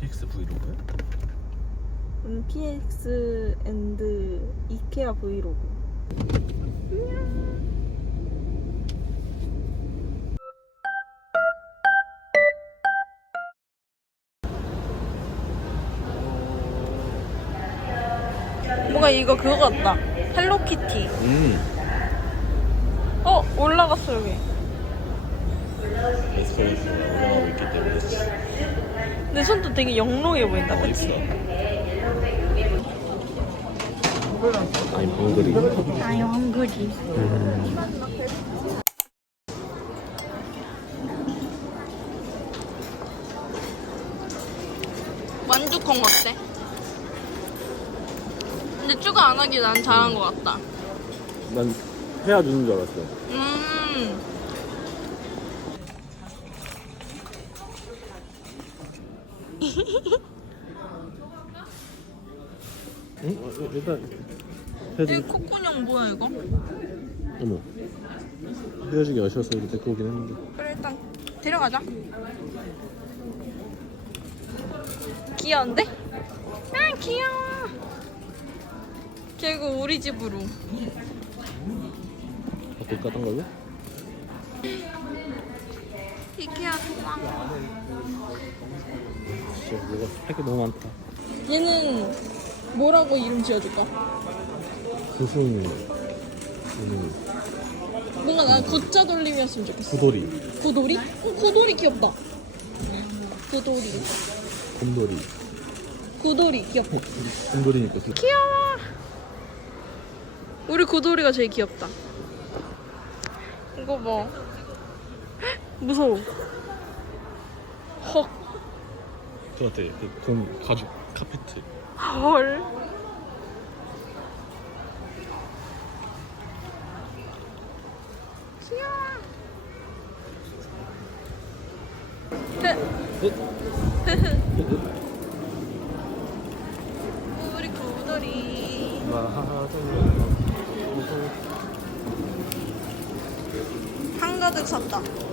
PX 브이로그야? 음, PX 앤드 이케아 브이로그. 뭔가 이거 그거 같다. 헬로키티. 음 어 올라갔어 여기. 에스컬레이터가 올라가고 있기 내 손도 되게 영롱해 보인다. 어 그치? I'm hungry 아 영그리. 만두콩 어때? 근데 추가 안 하길 난 잘한 것 같다. 난 해야 주는 줄 알았어 음. 응? 어, 일단 이 헤어지기 코코냥 뭐야 이거? 어머 헤어지기 아쉬워서 이렇게 데리고 오긴 했는데 그래 일단 데려가자. 귀여운데? 아 귀여워. 결국 우리 집으로. 바꿀까 딴 걸로? 이케아 좋아. 진짜 뭐가 할게 너무 많다 얘는 뭐라고 이름 지어줄까? 구승 음, 뭔가 난 굿자 돌림이었으면 좋겠어. 구돌이 고돌이? 어, 고돌이 귀엽다. 고돌이. 곰돌이 고돌이 귀엽다. 곰돌이니까 그 귀여워. 우리 고돌이가 제일 귀엽다. 이거 봐. 헉, 무서워. 헉. 그 같아 그곰 가죽 카페트 헐. 귀여워. 우리 고돌이. 한가득 샀다.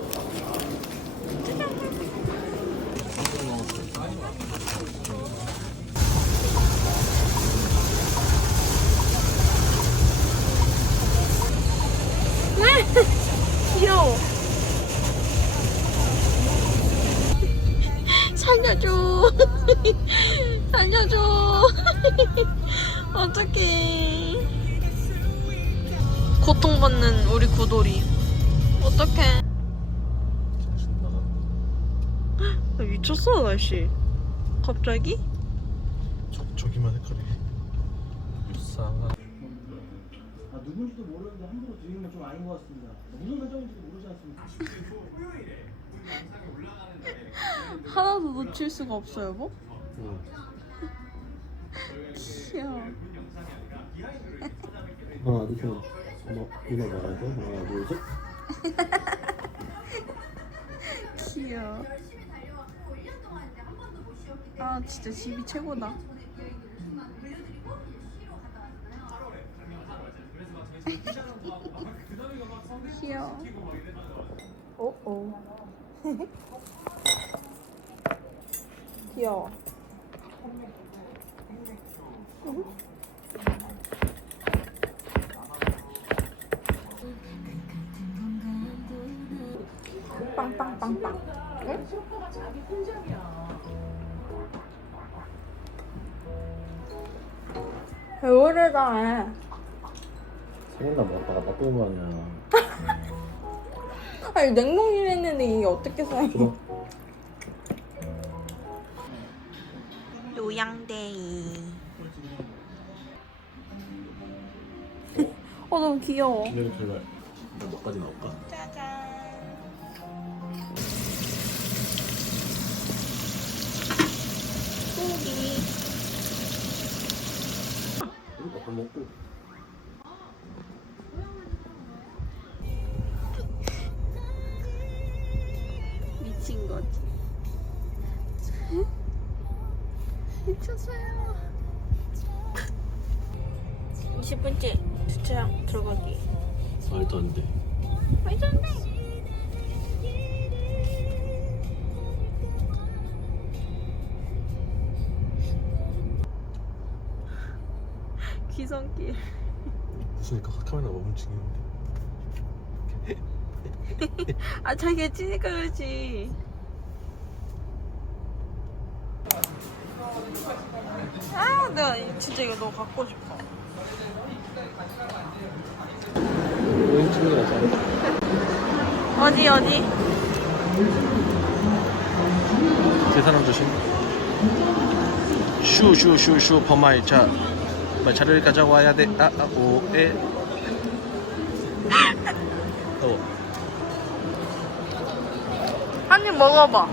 고통받는 우리 구돌이. 어떡해. 나 미쳤어, 날씨. 갑자기? 저, 저기만 헷갈리네 유사가 아, 누군지도 모르는데 함부로 드리는 건 좀 아닌 것 같습니다. 무슨 사정인지도 모르지 않습니까? 하나도 놓칠 수가 없어, 여보? 응. 귀여워. 하나 둘셋 엄마 누나 말할 거 하나 둘 셋 귀여워. 아, 진짜 집이 최고다. 귀여워. 오오. 귀여워. 빵빵빵빵. 응? 배우래다 해. 생각나 먹다가 나쁜 거 아니야 아니 냉동실 했는데 이게 어떻게 쌓여? 그럼 요양데이. 어 너무 귀여워. 기념 결말 몇 가지 나올까? 먹고 미친 거지. 미쳤어요. 20분째 주차장 들어가기. 말도 안 돼 말도 안 돼. 귀성길. 무서우니까 카메라 너무 움직이는데 아 자기가 치니까 그렇지. 아 내가 이- 진짜 이거 너무 갖고 싶어. 않아? 어디 어디? 제 사람 조심 슈슈슈슈 퍼마이 자 뭐, 자리를 가져고 와야 돼 아, 아, 오, 에 어, 한입 먹어봐.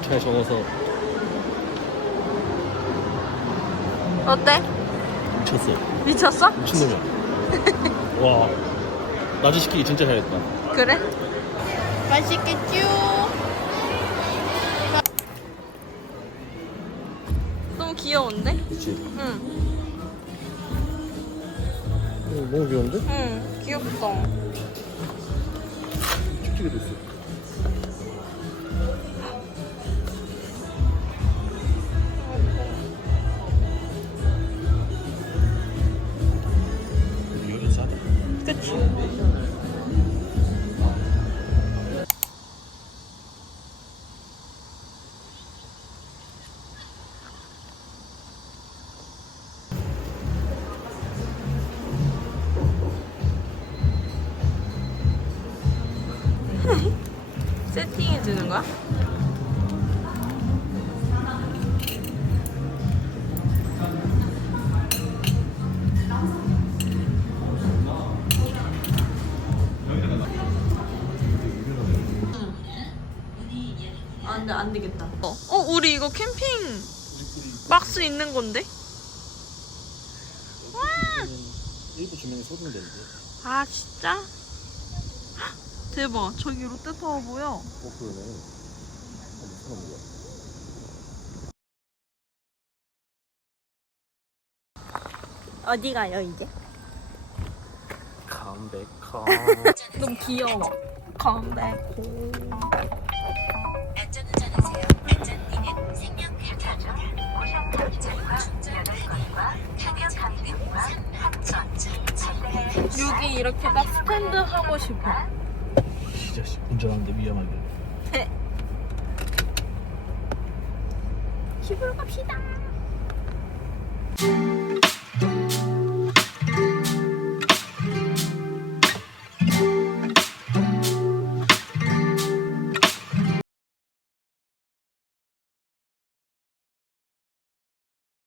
잘 적어서 어때? 미쳤어 미쳤어? 미친놈이야 와 낮에 시키기 진짜 잘했다 그래? 맛있겠쥬? 귀여운데? 그치 응, 어, 너무 귀여운데? 응, 귀엽다. 축축이 됐어 우리 이거 캠핑 박스 있는 건데? 일부 주민이 되는데 아 진짜? 헉, 대박 저기 롯데타워 보여. 어 그러네 어, 무슨 어디 가요 이제? 컴백컴 너무 귀여워. 컴백호. 여기 이렇게 딱 스탠드 하고 싶어. 진짜 씨, 운전하는데 위험하게 집으로 갑시다.